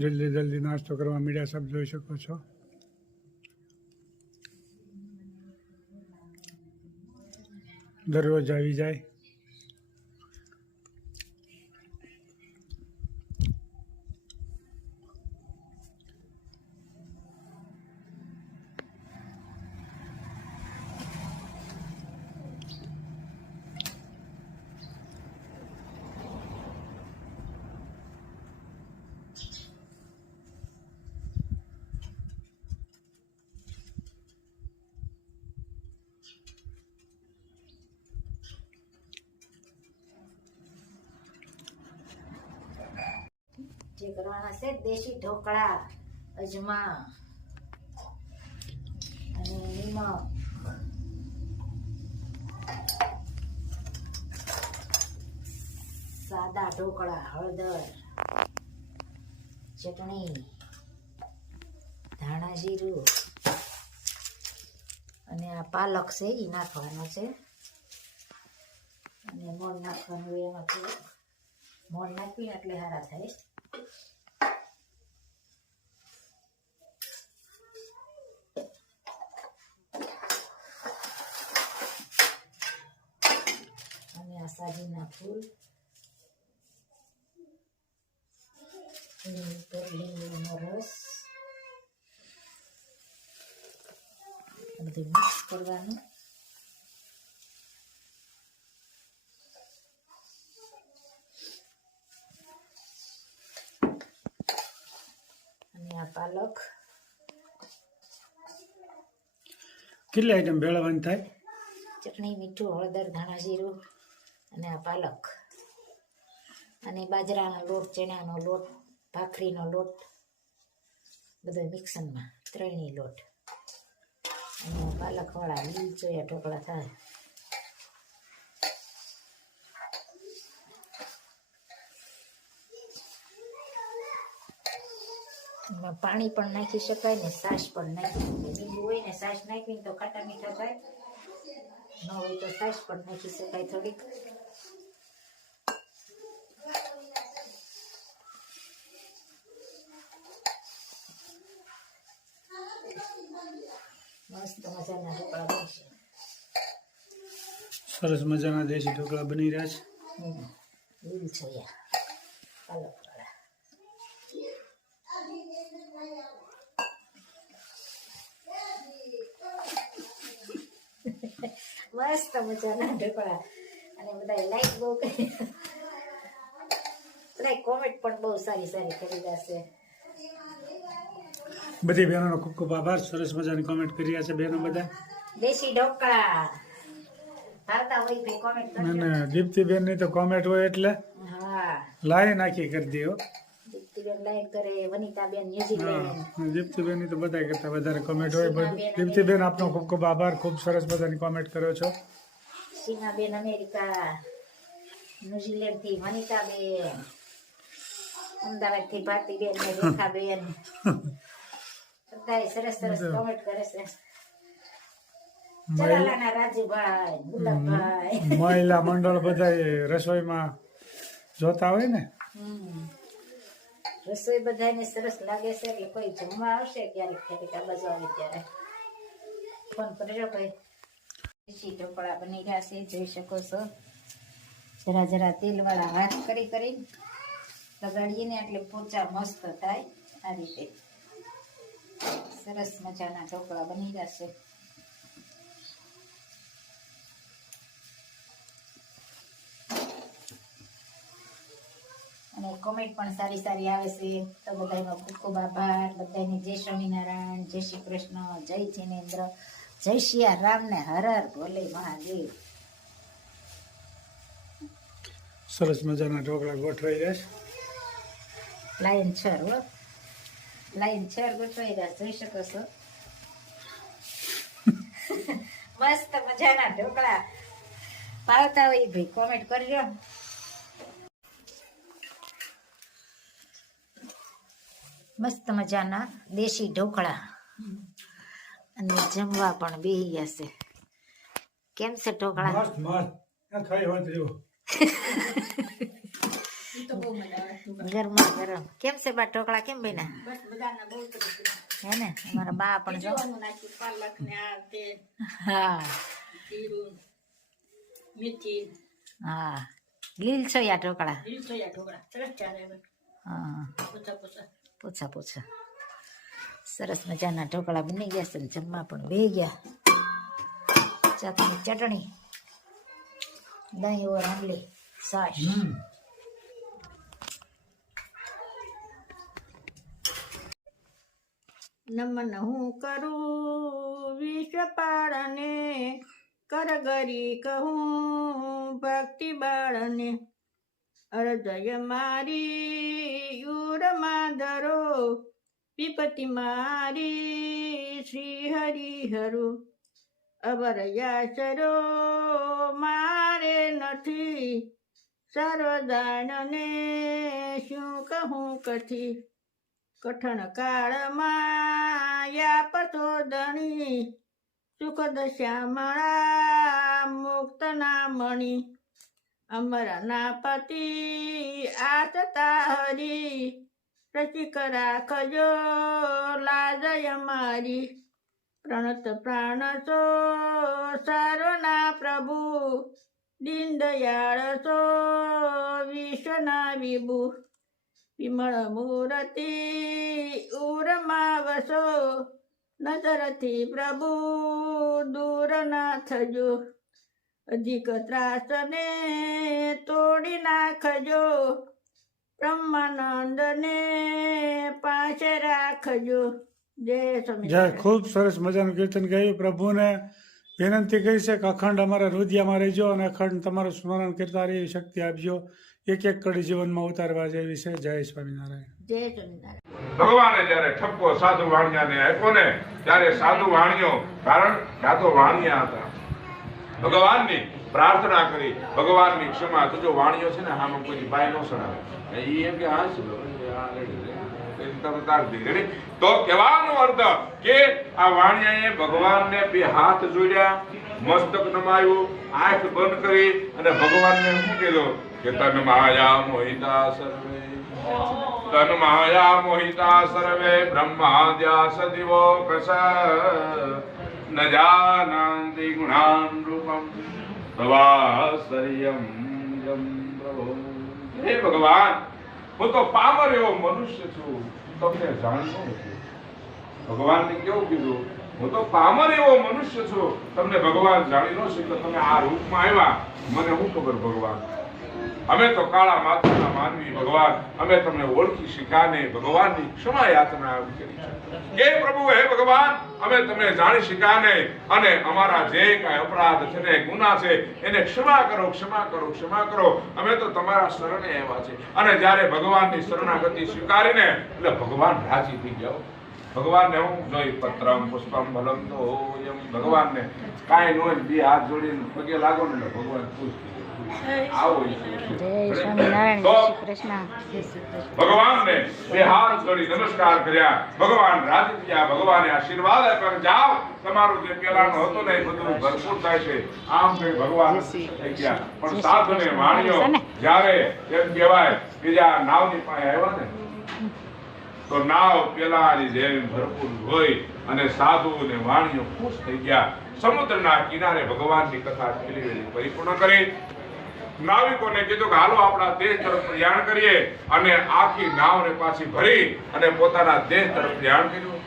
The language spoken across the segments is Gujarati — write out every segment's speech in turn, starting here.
જલ્દી જલ્દી નાસ્તો કરવા મીડિયા સબ જોઈ શકો છો। દરરોજ આવી જાય। જે કરવાના છે દેશી ઢોકળા, અજમા અને નિમક, સાદા ઢોકળા, હળદર, ચટણી, ધાણા જીરું અને આ પાલક છે એ નાખવાનો છે અને મોણ નાખવાનું એમાં થોડુંક મોણ નાખીને એટલે સારા થાય। અને આ સાજીના ફૂલ, એની ઉપર લીંબુનો રસ બધું મિક્સ કરવાનું। અને આ પાલક, કેટલી આઈટમ ભેળવવાની થાય? ચટણી, મીઠું, હળદર, ધાણા જીરું અને આ પાલક અને બાજરાનો લોટ, ચણાનો લોટ, ભાખરીનો લોટ, બધો મિક્સરમાં ત્રણેય લોટ અને પાલકવાળા લીલ ચોયા ઢોકળા થાય। એમાં પાણી પણ નાખી શકાય ને છાશ પણ નાખી શકાય। લીંબુ હોય ને છાશ નાખીને તો ખાટા મીઠા થાય, ન હોય તો છાશ પણ નાખી શકાય થોડીક। મસ્ત મજાના ઢોકળા બનશે। સરસ મજાના દેશી ઢોકળા બની રહ્યા છે। લીલ છોયા પાલકવાળા। મસ્ત મજાના ઢોકળા અને બધા લાઈક બહુ કરી, બધા કોમેન્ટ પણ બહુ સારી સારી કરી દેશે। બધી બહેનોનો ખૂબ ખૂબ આભાર। સરસ મજાની કોમેન્ટ કરી રહ્યા છે બહેનો બધા। દેશી ઢોકળા ભાવતા હોય તો કોમેન્ટ કરજો। અને દીપ્તિબેન ની તો કોમેન્ટ હોય એટલે હા, લાઈ નાખી કરી દો। દીપ્તિબેન લાઈક કરે, વનિતાબેન ન્યુઝીલેન્ડ, દીપ્તિબેન ની તો બધા કરતા વધારે કોમેન્ટ હોય બધું। દીપ્તિબેન આપનો ખૂબ ખૂબ આભાર, ખૂબ સરસ મજાની કોમેન્ટ કર્યો છો। સીમાબેન અમેરિકા, ન્યુઝીલેન્ડ થી વનિતાબેન, અમદાવાદ થી ભારતીબેન ને રેખાબેન, બધા સરસ સરસ કોમેન્ટ કરે છે। ચલાલાના રાજુભાઈ, ગુલાબભાઈ, મહિલા મંડળ બધા રસોઈમાં જોતા હોય ને, રસોઈ બધાને સરસ લાગે છે એટલે કોઈ જમવા આવશે ક્યારેક ક્યારેક આ બાજુ આવે ત્યારે ફોન કરજો ભાઈ। દેશી ઢોકળા બની રહ્યા છે, જોઈ શકો છો। જરા જરા તેલ વાળા હાથ કરી કરી લગાડીએ ને એટલે પોચા મસ્ત થાય। આ રીતે સરસ મજાના ઢોકળા બની રહ્યા છે। અને કોમેન્ટ પણ સારી સારી આવે છે તો બધાનો ખૂબ ખૂબ આભાર। બધાને જય સ્વામિનારાયણ, જય શ્રી કૃષ્ણ, જય જિનેન્દ્ર, જય સિયા રામ ને હર હર ભોલે મહાદેવ। સરસ મજાના ઢોકળા ગોઠવાઈ રહ્યા છે। લાઈન છર હો, લાઈન છર ગોઠવાઈ રહ્યા જોઈ શકો છો। મસ્ત મજાના ઢોકળા ભાવતા હોય ભાઈ કોમેન્ટ કરજો। મસ્ત મજાના દેશી ઢોકળા અને જમવા પણ બેહી ગયા છે। કેમ છે ઢોકળા? મસ્ત મસ્ત થઈ હોત રહ્યું। તો બહુ મજા આવે। ગરમા ગરમ કેમ છે બા ઢોકળા કેમ બન્યા બસ બધાના બહુ સરસ હે ને અમારા બા પણ જો જોવાનું નાખ્યું પાલક ને આ તે હા જીરું મેથી હા લીલ છો યા ઢોકળા લીલસોયા ઢોકળા સરસ ચાલે હવે હા પૂછા પૂછા પૂછા પૂછા સરસ મજાના ઢોકળા બની ગયા છે ને જમવા પણ બે ગયા ચાકની ચટણી દહીં ઓર આંબલી છાશ નમન હું કરું વિશ્વપાળને કરગરી કહું ભક્તિ બાળને અરજય મારી યુરમાં ધરો વિપતિ મારી શ્રી હરિહરો અવરયાસરો મારે નથી સર્વદાનને શું કહું કથી કઠણ કાળમાં યા પશોદણી સુખદ શ્યામળા મુક્ત ના મણી અમરના પતિ આસતા હરી રસિક રાખજો લાજય મારી પ્રણત પ્રાણસો સર્વના પ્રભુ દીન દયાળ સો વિશ્વના વિભુ વિમળ મૂર્તિ ઉરમાં વસો નજરથી પ્રભુ દૂર ના થજો અધિક ત્રાસને તોડી નાખજો બ્રહ્માનંદને પાસે રાખજો જય જય સ્વામિનારાયણ. ખૂબ સરસ મજાનું કીર્તન ગાયું. પ્રભુને વિનંતી કરી છે કે અખંડ અમારા હૃદયમાં રહેજો અને અખંડ તમારું સ્મરણ કરતા રહી શક્તિ આપજો. એક એક કડી જીવનમાં ઉતારવા જેવી છે. જય સ્વામિનારાયણ. જય સ્વામિનારાયણ. ભગવાને જયારે ઠપકો સાધુ વાણિયાને આપ્યો ને ત્યારે સાધુ વાણિયો કારણ કે આ તો વાણિયા હતા ભગવાનની પ્રાર્થના કરી ભગવાનની ક્ષમા તો જો વાણિયો છે ને આમાં કોઈ બાય નો સણાવે એ એમ કે હા શું તો કહેવાનો અર્થ કે આ વાણિયાએ ભગવાનને બે હાથ જોડ્યા મસ્તક નમાયું આંખ બંધ કરી અને ભગવાનને શું કીધું કે તન માયા મોહિતા સર્વે તન માયા મોહિતા સર્વે બ્રહ્માદ્યા સદિવો કસ ન જાનંતિ ગુણાન રૂપમ પ્રવાસરિયમ જમ પ્રભો. હે ભગવાન હું તો પામર એવો મનુષ્ય છું તમને જાણતો નથી. ભગવાનને કેવું કીધું હું તો પામર એવો મનુષ્ય છું તમને ભગવાન જાણી ન શકે તમે આ રૂપમાં આવ્યા મને શું ખબર ભગવાન અમે તો કાળા માથાના માનવી ભગવાન અમે તમને ઓળખી શીખ્યા ને ભગવાનની ક્ષમા યાચના આવી કરી છે કે પ્રભુ હે ભગવાન અમે તમને જાણી શીખ્યા ને અને અમારા જે કાંઈ અપરાધ છે ને ગુનાહ છે એને ક્ષમા કરો ક્ષમા કરો ક્ષમા કરો અમે તો તમારા શરણે આવ્યા છે. અને જ્યારે ભગવાનની શરણાગતિ સ્વીકારીને એટલે ભગવાન રાજી થઈ જાઓ. ભગવાનને હું જોઈ પત્રમ પુષ્પમ ભલમ તો એમ ભગવાનને કાંઈ ન હોય બે હાથ જોડીને પગે લાગો ને એટલે ભગવાન ખુશ થઈ જાય. આવો જય સ્વામિનારાયણ. તો જય શ્રી કૃષ્ણ. જય શ્રી કૃષ્ણ. ભગવાનને બે હાથ જોડી નમસ્કાર કર્યા. ભગવાન રાજી થયા. ભગવાને આશીર્વાદ આપ્યા જાઓ તમારું જે પેલાનું હતું ને એ બધું ભરપૂર થાય છે. આમ કઈ ભગવાન થઈ ગયા. પણ સાધુને વાણિયો જ્યારે એમ કહેવાય કે જે આ નાવની પાસે આવ્યા ને તો નાવ પેલાની જેમ ભરપૂર હોય અને સાધુ અને વાણિયો ખુશ થઈ ગયા. સમુદ્રના કિનારે ભગવાનની કથા ખીલી પરિપૂર્ણ કરી નાવિકોને કીધું કે હાલો આપણા દેશ તરફ પ્રયાણ કરીએ અને આખી નાવને પાછી ભરી અને પોતાના દેશ તરફ પ્રયાણ કર્યું.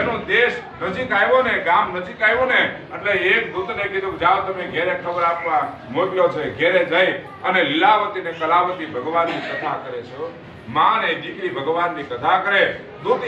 એનો દેશ નજીક આવ્યો ને ગામ નજીક આવ્યો ને એટલે એક દૂતને કીધું જાઓ તમે ઘેરે ખબર આપવા મોકલ્યો છે. ઘેરે જઈ અને લીલાવતી ને કલાવતી ભગવાનની કથા કરે છે. માં ને દીકરી ભગવાનની કથા કરે. દૂત